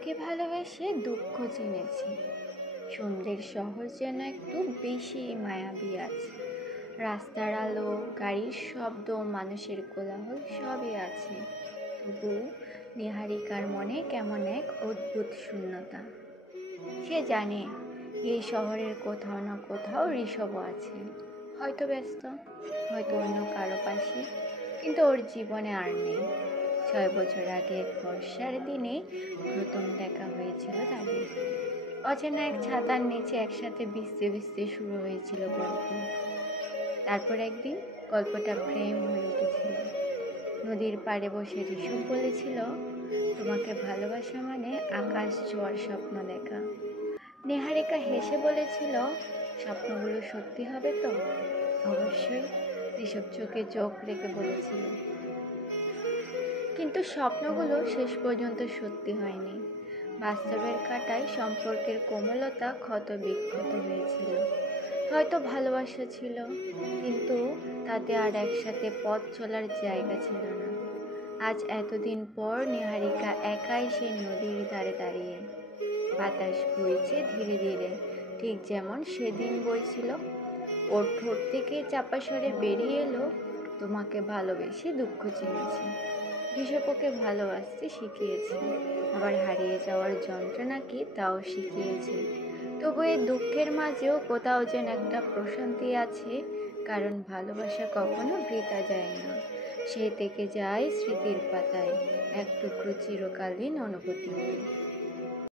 তোমাকে ভালোবেসে দুঃখ চিনেছি। সন্ধ্যের শহর যেন একটু বেশি মায়াবী আছে। রাস্তার আলো, গাড়ির শব্দ, মানুষের কোলাহল সবই আছে, তবু নিহারিকার মনে কেমন এক অদ্ভুত শূন্যতা। সে জানে এই শহরের কোথাও না কোথাও ঋষভ আছে, হয়তো ব্যস্ত, হয়তো অন্য কারো পাশে, কিন্তু ওর জীবনে আর নেই। 6 বছর আগে এক বর্ষার দিনে প্রথম দেখা হয়েছিল তাদের। অচেনা এক ছাতার নিচে একসাথে ভিজতে ভিজতে শুরু হয়েছিল গল্প। তারপর একদিন গল্পটা প্রেম হয়ে উঠেছিল। নদীর পাড়ে বসে ঋষভ বলেছিল, তোমাকে ভালোবাসা মানে আকাশ ছোঁয়ার স্বপ্ন দেখা। নেহারিকা হেসে বলেছিল, স্বপ্নগুলো সত্যি হবে তো? অবশ্যই, ঋষভ চোখে চোখ রেখে বলেছিল। কিন্তু স্বপ্নগুলো শেষ পর্যন্ত সত্যি হয়নি। বাস্তবের কাঁটায় সম্পর্কের কোমলতা ক্ষত বিক্ষত হয়েছিল। হয়তো ভালোবাসা ছিল, কিন্তু তাতে আর একসাথে পথ চলার জায়গা ছিল না। আজ এতদিন পর নিহারিকা একাই সেই নদীর ধারে দাঁড়িয়ে। বাতাস বইছে ধীরে ধীরে, ঠিক যেমন সেদিন বইছিল। ওর ঠোঁট থেকে চাপা স্বরে বেরিয়ে এলো, তোমাকে ভালোবেসে দুঃখ চিনেছি। ঋষভ ওকে ভালোবাসতে শিখিয়েছে, আবার হারিয়ে যাওয়ার যন্ত্রণা কি তাও শিখিয়েছে। তবু এই দুঃখের মাঝেও কোথাও যেন একটা প্রশান্তি আছে, কারণ ভালোবাসা কখনো বৃথা যায় না। সে থেকে যায় স্মৃতির পাতায়, এক টুকরো চিরকালীন অনুভূতি হয়ে।